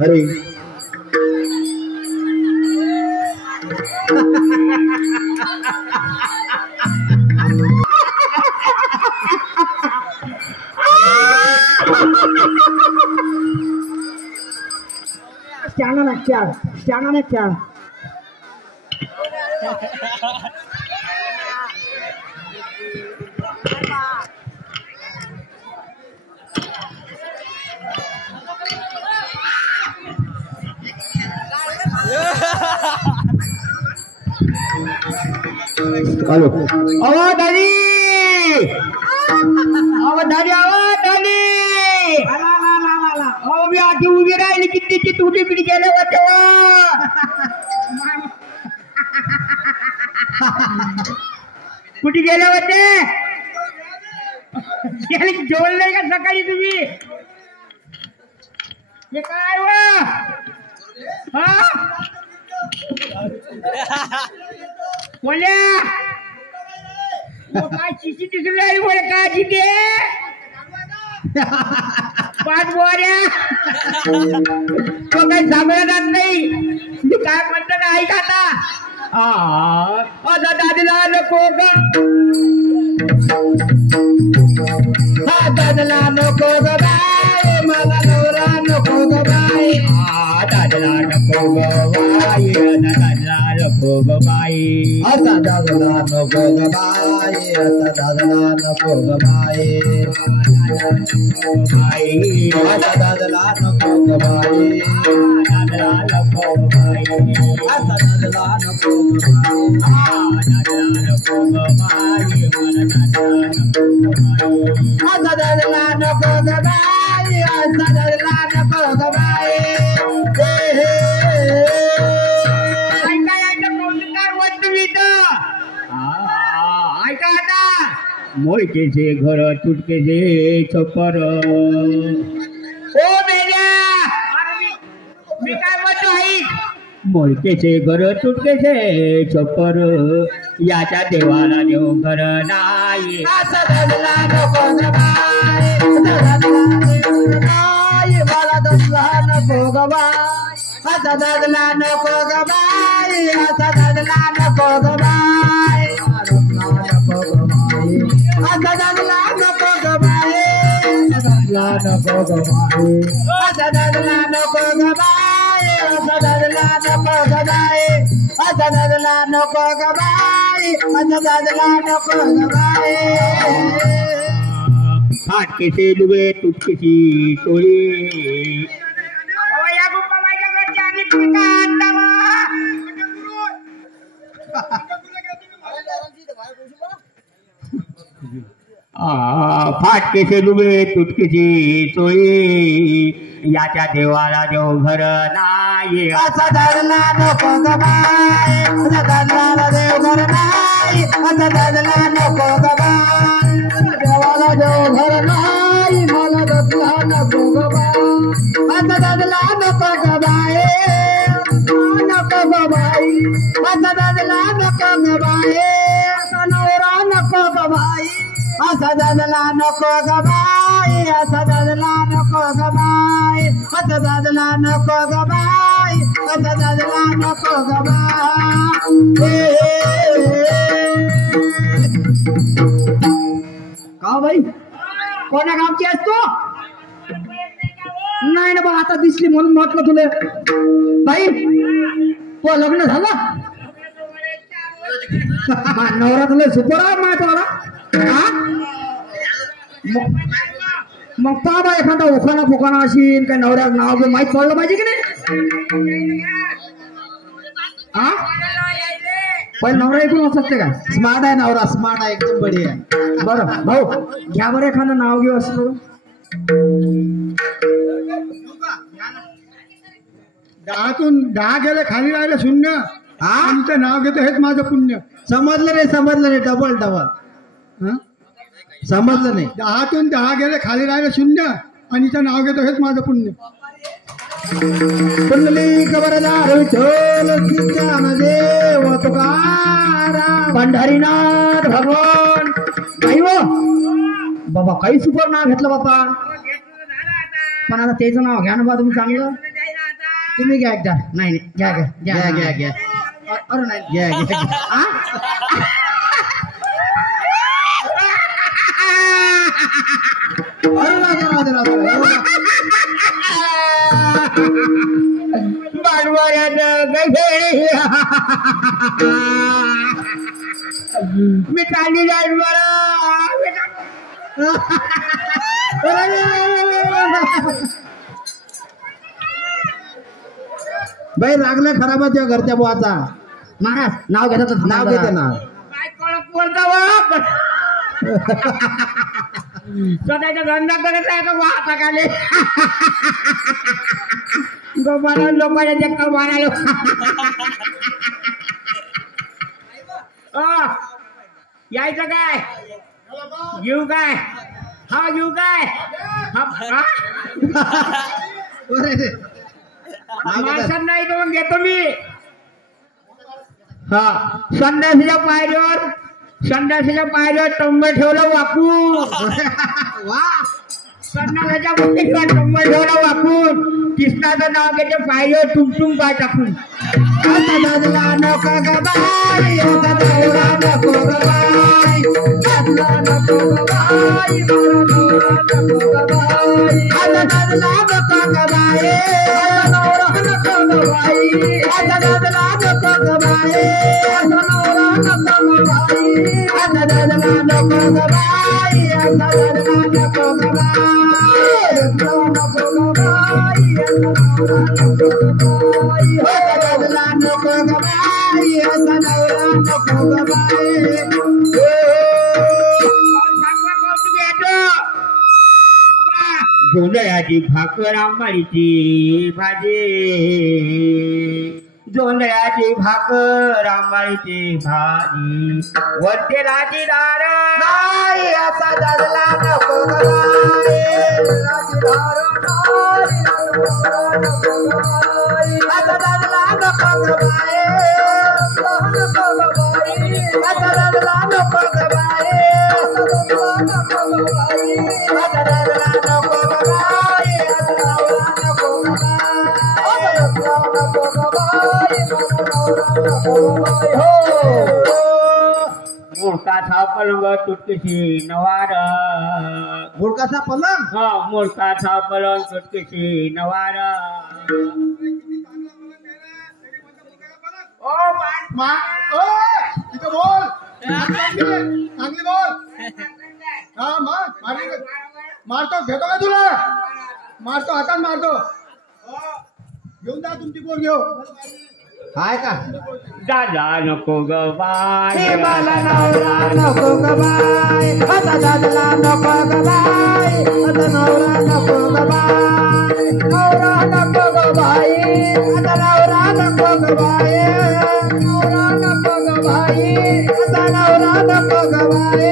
अरे क्या हेलो आवाज दादी मी आधी उभी राहिली किती तुटी पिढी गेले होते कुठे गेले होते जेवण नाही का सकाळी तुम्ही हे काय बोल्या काय चिशी दिसून राहिली बोले काय चिते 5 बोऱ्या तो काही सांगणार नाही मी काय म्हणतो ना ऐक आता दादीला नको ग दादीला नको ग बाई मला नवरा नको ग बाई दादीला नको ग बाई दादीला नको ग बाई आता दादला नको ग बाई आता दादला नको ग बाई आता दादला नको ग बाई दादीला नको ग बाई आता दादला नको ग बाई आता दादीला नको ग बाई आता दादीला नको ग बाई ऐका आता मोडकेचे घर तुटकेचे छप्पर ओ मेल्या मी काय म्हणतो ऐक मोडकेचे घर तुटकेचे छप्पर याच्या देवाला देव घर नाही असं दादला नको ग बाई मला दादला नको ग बाई आता दादला नको ग बाई आता दादला नको ग बाई आता दादला नको ग बाई दादला नको ग बाई आता दादला नको ग बाई आता दादला नको ग बाई आता दादला नको ग बाई आता दादला नको ग बाई फाटकेचे लुगे तुटकेची टोळी फाटकेचे लुगे तुटकेची चोळी याच्या देवाला देव घर नाही असा दादला नको ग बाई असा दादला देव घर नाही असा दादला नको ग बाई देवाला देव घर नाही मला दादला नको ग बाई आता दादला नको ग बाई नको ग बाई आता दादला नको ग बाई असा नवरा नको ग बाई असा दादला नको ग बाई असा दादला नको ग बाई असा दादला नको ग बाई असा दादला नको ग बाई का बाई कोणा गावची असतो नाही ना बा आता दिसली म्हणून म्हटलं तुला बाई तो लग्न झालं नवरा तुला सुपर आहे माहिती मग पा बा एखादा उखाणा फुकाणा असेल काय नवऱ्या नाव माहीत पडलं पाहिजे की नाही पण नवरा ऐकून असते का स्मार्ट आहे नवरा स्मार्ट आहे एकदम बढिया आहे बरं भाऊ घ्या बरं एखादं नाव घेऊ असं 10 गेले खाली राहिले शून्य आमचं नाव घेतो हेच माझं पुण्य समजलं नाही डबल समजलं नाही 10 गेले खाली राहिले शून्य आणि नाव घेतो हेच माझं पुण्य कुंडली कबरदार विठ्ठल देव तुकाराम पंढरीनाथ भगवान काही हो बाबा काही सुपर नाव घेतलं बापा पण आता त्याचं नाव घ्या ना बा तुम्ही चांगलं तुम्ही घ्या एकदा. नाही नाही घ्या घ्या घ्या घ्या घ्या अरे नाही घ्या घ्या हा? अरे राजा राजा राजा मी चालली जाईल बाई लागलं खराब आहे त्या घरच्या बुवाचा. महाराज नाव घेता तर नाव घेते ना. काय कळत बोलता स्वतःचा धंदा करत आहे का वाहता खाली गोपाला लोकांच्या चक्कर मारायला यायचं काय घेऊ काय हा घेऊ काय माणसात नाही तर मग घेतो मी. हा संडासीच्या पायरीवर टंब ठेवलं वाकून संडासाच्या पायरीवर टंब ठेवलं वाकून कृष्णाचं नाव घेते पायरीवर टुमटुम पाय टाकून. जोंधळ्याची भाकर आंबाडीची भाजी जोंधळ्याची भाकर आंबाडीची भाजी वरते राजी दार नाही असा दादला नको मुळकाचा पलंग तुटकेशी नवार मुळकाचा पलंग. हा मुळकाचा पलंग तुटकेशी नवार तिथं बोल चांगली बोल. हा मारतो घेतो का तुला मारतो हातात मारतो. घेऊन जा तुमची बोल घेऊ काय का दादा नको ग बाय मला नवरा नको ग बाय आता दादला नको ग बाय आता नवरा नको ग बाय नवरा नको ग बाय आता नवरा नको ग बाय नवरा नको ग बाय आता नवरा नको ग बाय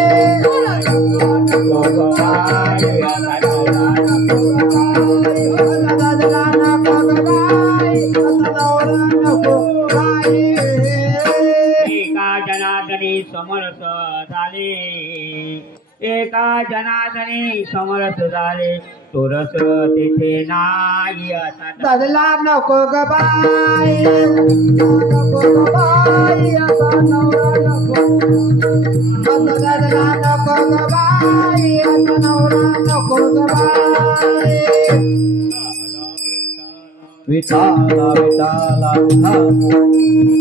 नको ग बाय आता नवरा नको ग बाय आता दादला नको ग बाय आता नवरा नको जनार्दनी समरस झाले एका जनार्दनी समरस झाले तोरस तेथे नाही असा दादला नको ग बाय नको ग बाय असा नवरा नको आता दादला नको ग बाय आता नवरा नको ग बाय. विठाला विठाला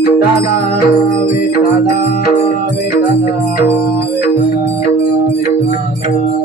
विठाला विठाला विठाला विठाला विठाला